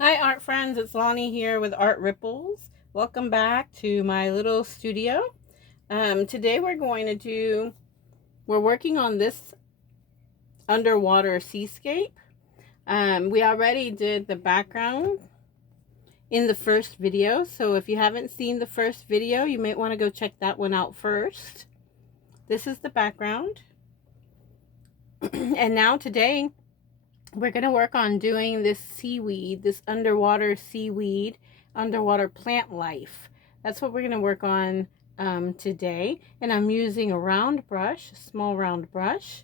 Hi art friends, it's Lonnie here with Art Ripples. Welcome back to my little studio. Today we're working on this underwater seascape. We already did the background in the first video, so if you haven't seen the first video, you might want to go check that one out first. This is the background. And now today, we're going to work on doing this seaweed, this underwater seaweed, underwater plant life. That's what we're going to work on today. And I'm using a round brush, a small round brush.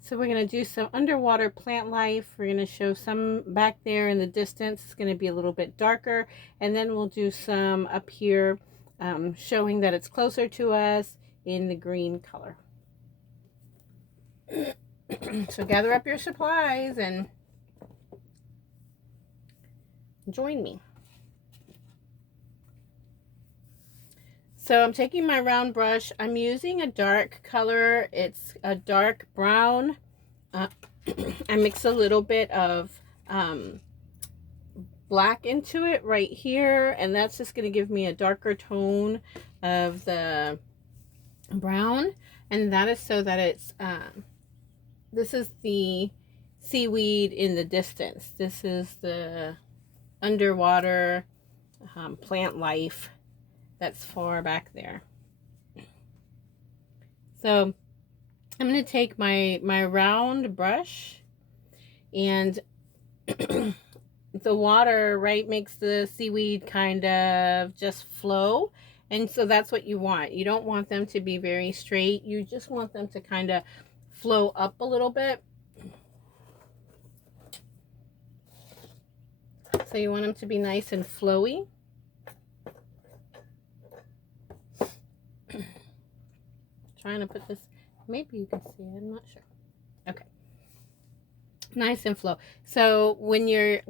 So we're going to do some underwater plant life. We're going to show some back there in the distance. It's going to be a little bit darker. And then we'll do some up here showing that it's closer to us in the green color. So gather up your supplies and join me. So I'm taking my round brush. I'm using a dark color. It's a dark brown. I mix a little bit of black into it right here, and that's just going to give me a darker tone of the brown. And that is so that it's this is the seaweed in the distance. This is the underwater plant life that's far back there. So I'm going to take my round brush, and the water, right, makes the seaweed kind of just flow. And so that's what you want. You don't want them to be very straight. You just want them to kind of flow up a little bit. So you want them to be nice and flowy. Trying to put this, maybe you can see it, I'm not sure. Okay. Nice and flow. So when you're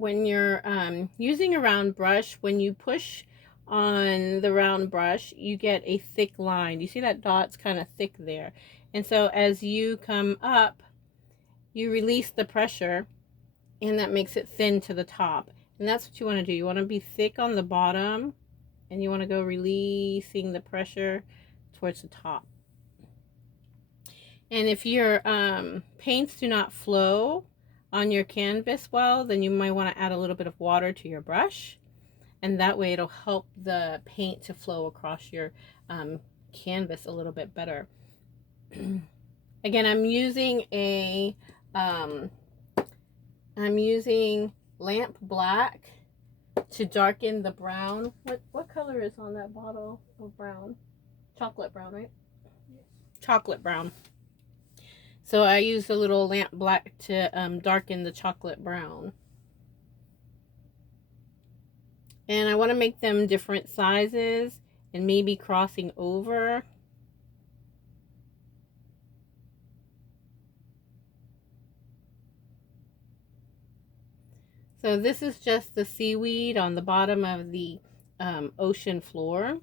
using a round brush, when you push on the round brush, you get a thick line. You see that dot's kind of thick there. And so as you come up, you release the pressure, and that makes it thin to the top. And that's what you want to do. You want to be thick on the bottom, and you want to go releasing the pressure towards the top. And if your paints do not flow on your canvas well, then you might want to add a little bit of water to your brush, and that way it'll help the paint to flow across your canvas a little bit better. Again, I'm using lamp black to darken the brown. What color is on that bottle of brown? Chocolate brown, right? Chocolate brown. So I used a little lamp black to darken the chocolate brown. And I want to make them different sizes and maybe crossing over. So this is just the seaweed on the bottom of the ocean floor.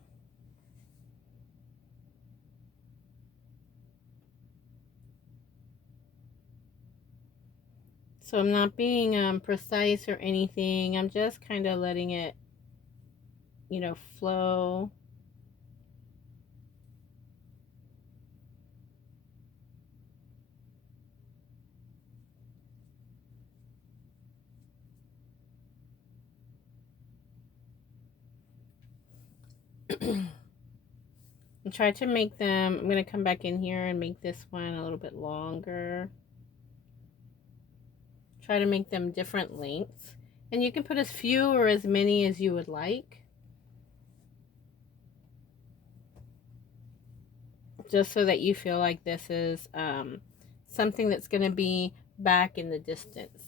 So I'm not being precise or anything. I'm just kind of letting it, flow. And try to make them, I'm going to come back in here and make this one a little bit longer. Try to make them different lengths. And you can put as few or as many as you would like. Just so that you feel like this is something that's going to be back in the distance.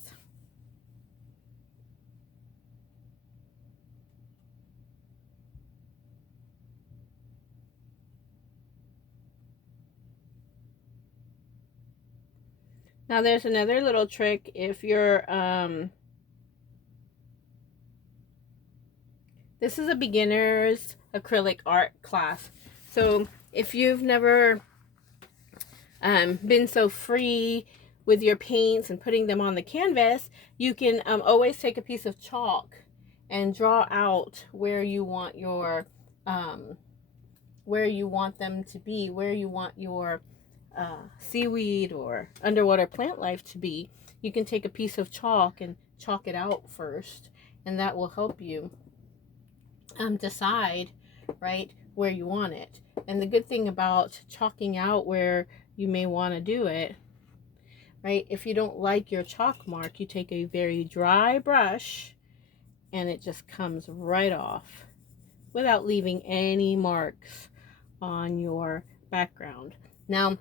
Now there's another little trick. If you're this is a beginner's acrylic art class. So if you've never been so free with your paints and putting them on the canvas, you can always take a piece of chalk and draw out where you want your where you want them to be, where you want your seaweed or underwater plant life to be. You can take a piece of chalk and chalk it out first, and that will help you decide, right, where you want it. And the good thing about chalking out where you may want to do it, right, if you don't like your chalk mark, you take a very dry brush and it just comes right off without leaving any marks on your background. Now,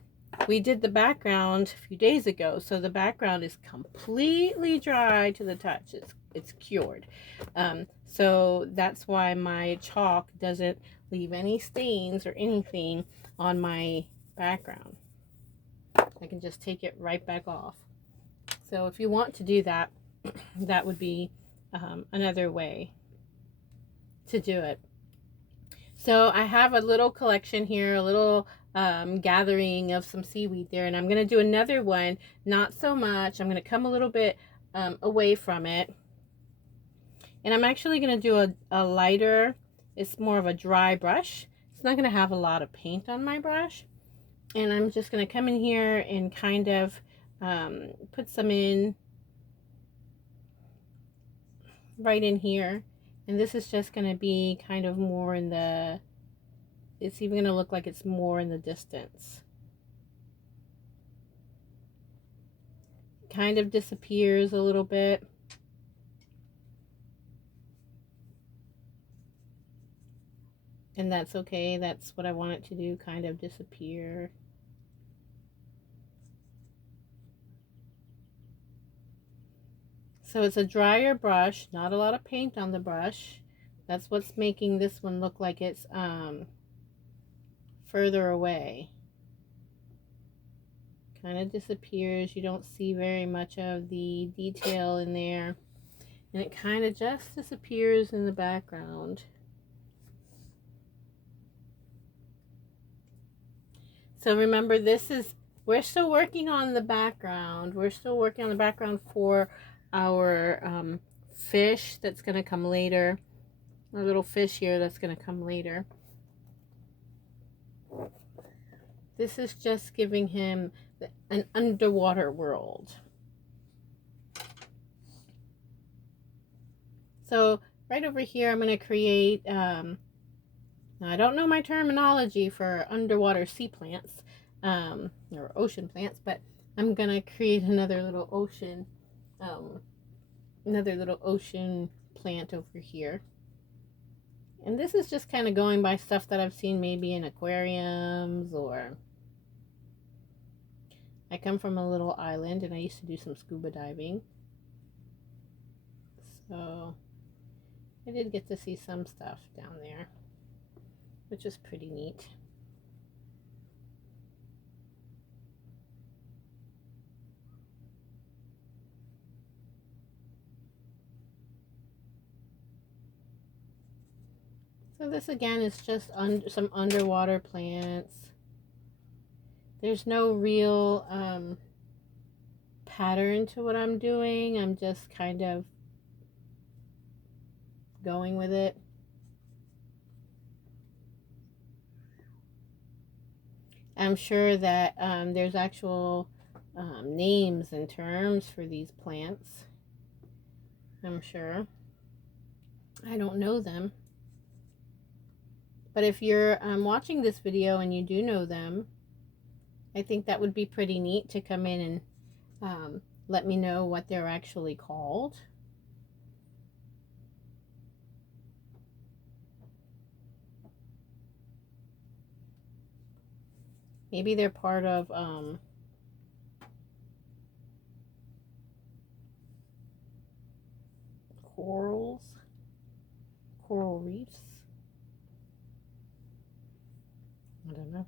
we did the background a few days ago, so the background is completely dry to the touch. It's cured. So that's why my chalk doesn't leave any stains or anything on my background. I can just take it right back off. So if you want to do that, that would be another way to do it. So I have a little collection here, a little gathering of some seaweed there, and I'm going to do another one, not so much. I'm going to come a little bit away from it, and I'm actually going to do a lighter, it's more of a dry brush. It's not going to have a lot of paint on my brush, and I'm just going to come in here and kind of put some in right in here. And this is just going to be kind of more in the, it's even going to look like it's more in the distance. Kind of disappears a little bit. And that's okay. That's what I want it to do, kind of disappear. So it's a drier brush, not a lot of paint on the brush. That's what's making this one look like it's further away. Kind of disappears. You don't see very much of the detail in there. And it kind of just disappears in the background. So remember, we're still working on the background. We're still working on the background for our fish that's going to come later. Our little fish here that's going to come later. This is just giving him an underwater world. So right over here, I'm going to create, now I don't know my terminology for underwater sea plants, or ocean plants, but I'm going to create another little ocean plant over here. And this is just kind of going by stuff that I've seen maybe in aquariums, or I come from a little island and I used to do some scuba diving. So I did get to see some stuff down there, which is pretty neat. So this again is just some underwater plants. There's no real pattern to what I'm doing. I'm just kind of going with it. I'm sure that there's actual names and terms for these plants. I'm sure. I don't know them. But if you're watching this video and you do know them, I think that would be pretty neat to come in and let me know what they're actually called. Maybe they're part of coral reefs. I don't know.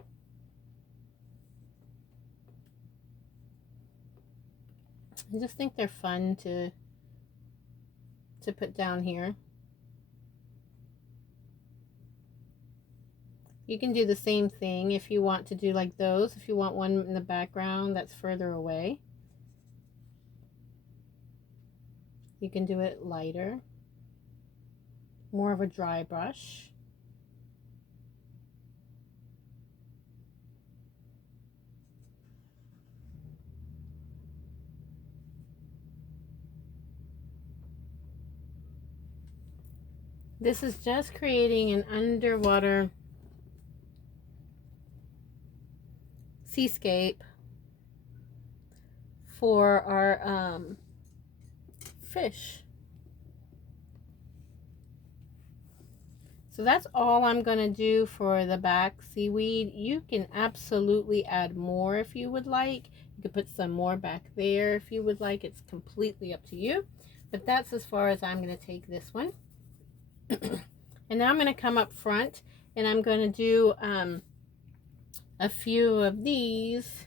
I just think they're fun to put down here. You can do the same thing if you want to do like those. If you want one in the background that's further away, You can do it lighter, more of a dry brush. This is just creating an underwater seascape for our fish. So that's all I'm going to do for the back seaweed. You can absolutely add more if you would like. You could put some more back there if you would like. It's completely up to you. But that's as far as I'm going to take this one. And now I'm going to come up front and I'm going to do a few of these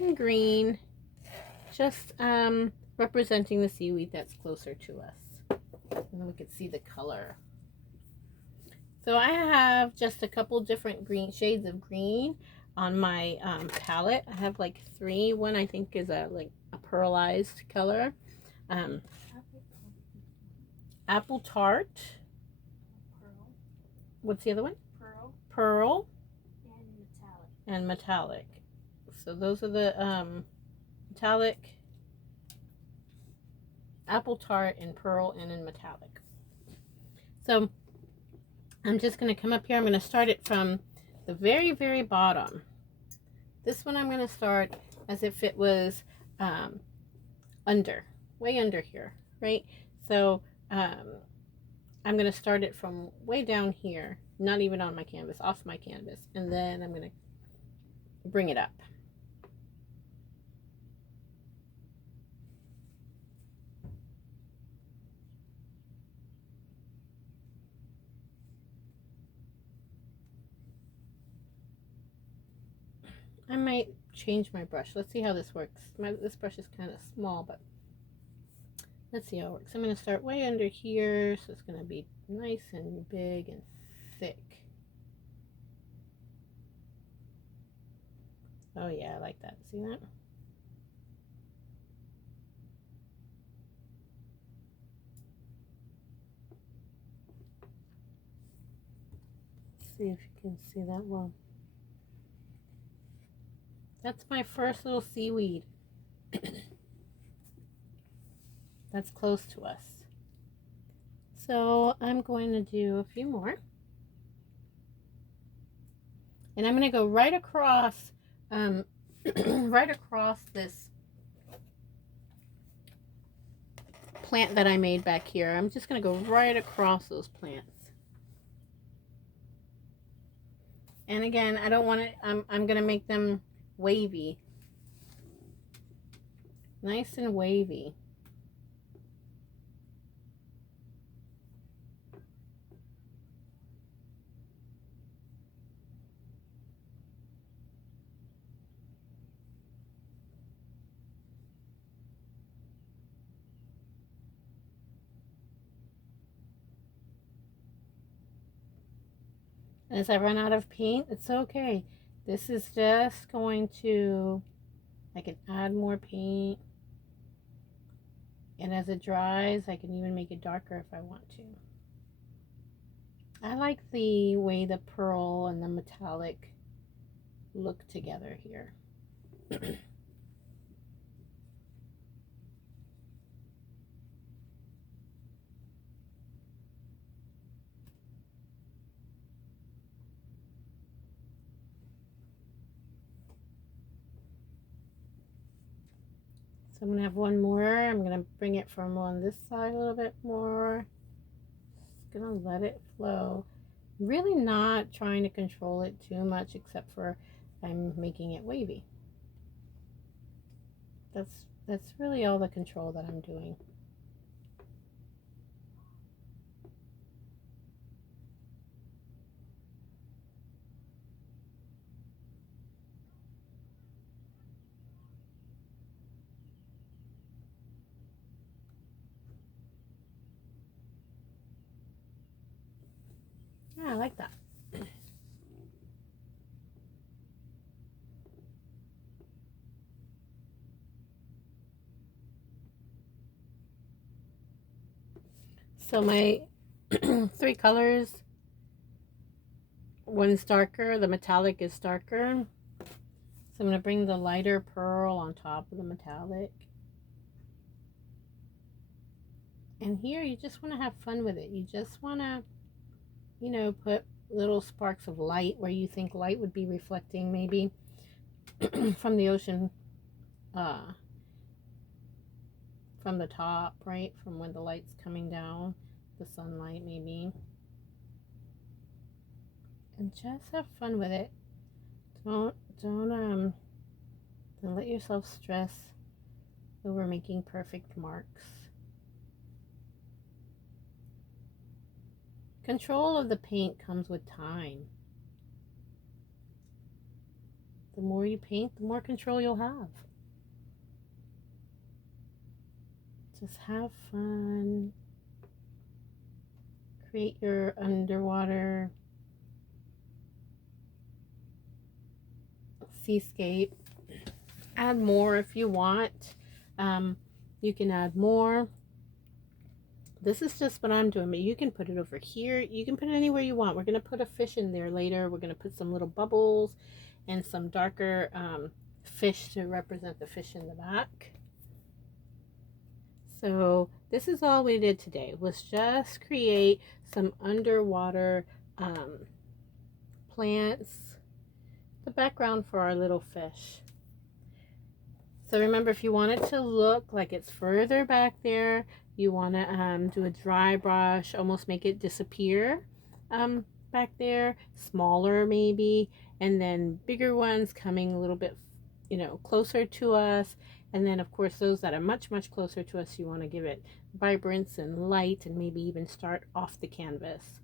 in green, just representing the seaweed that's closer to us. And then we can see the color. So I have just a couple different green shades of green on my palette. I have like 3. One I think is a pearlized color. Apple tart. Pearl. What's the other one? Pearl. Pearl. And metallic. And metallic. So those are the metallic, apple tart, and pearl, and in metallic. So I'm just going to come up here. I'm going to start it from the very, very bottom. This one I'm going to start as if it was way under here, right? So I'm going to start it from way down here, not even on my canvas, off my canvas, and then I'm going to bring it up. I might change my brush. Let's see how this works. This brush is kind of small, but let's see how it works. I'm going to start way under here, so it's going to be nice and big and thick. Oh yeah, I like that. See that? Let's see if you can see that well. That's my first little seaweed. That's close to us. So I'm going to do a few more. And I'm going to go right across, right across this plant that I made back here. I'm just going to go right across those plants. And again, I don't want it, I'm going to make them wavy. Nice and wavy. As I run out of paint, it's okay. This is just going to, I can add more paint. And as it dries, I can even make it darker if I want to. I like the way the pearl and the metallic look together here. So I'm going to have one more. I'm going to bring it from on this side a little bit more. Just going to let it flow. Really not trying to control it too much, except for I'm making it wavy. That's really all the control that I'm doing. Yeah, I like that. So my 3 colors, one's darker, the metallic is darker. So I'm going to bring the lighter pearl on top of the metallic. And here you just want to have fun with it. You just want to, you know, put little sparks of light where you think light would be reflecting maybe from the ocean, from the top, right? From when the light's coming down, the sunlight maybe. And just have fun with it. Don't let yourself stress over making perfect marks. Control of the paint comes with time. The more you paint, the more control you'll have. Just have fun. Create your underwater seascape. Add more if you want. You can add more. This is just what I'm doing, but you can put it over here. You can put it anywhere you want. We're going to put a fish in there later. We're going to put some little bubbles and some darker fish to represent the fish in the back. So this is all we did today, was just create some underwater plants, the background for our little fish. So remember, if you want it to look like it's further back there, you want to do a dry brush, almost make it disappear back there, smaller maybe, and then bigger ones coming a little bit, you know, closer to us. And then of course those that are much, much closer to us, you want to give it vibrance and light, and maybe even start off the canvas.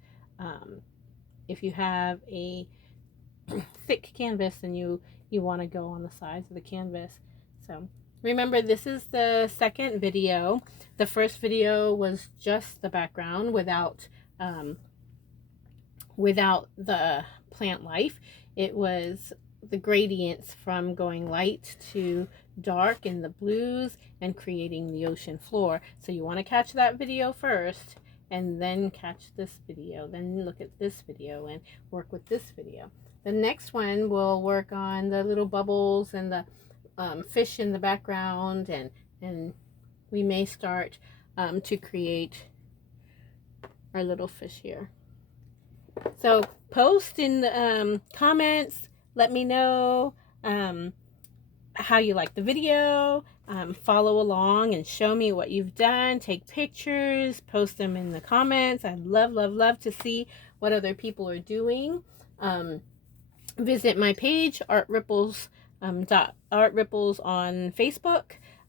If you have a thick canvas, then you want to go on the sides of the canvas. So remember, this is the second video. The first video was just the background without the plant life. It was the gradients from going light to dark in the blues and creating the ocean floor. So you want to catch that video first and then catch this video, then look at this video and work with this video. The next one will work on the little bubbles and the fish in the background, and we may start to create our little fish here. So post in the comments, let me know how you like the video. Follow along and show me what you've done. Take pictures, post them in the comments. I'd love to see what other people are doing. Visit my page, Art Ripples on Facebook.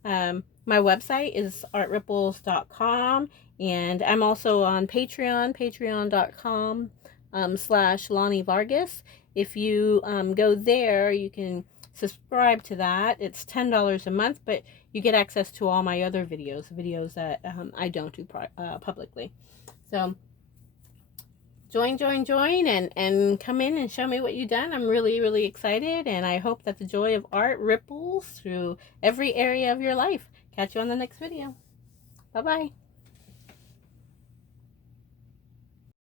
My website is artripples.com, and I'm also on patreon.com /Lonnie Vargas. If you go there, you can subscribe to that. It's $10 a month, but you get access to all my other videos that I don't do publicly. So join and come in and show me what you've done. I'm really excited, and I hope that the joy of art ripples through every area of your life. Catch you on the next video. Bye bye.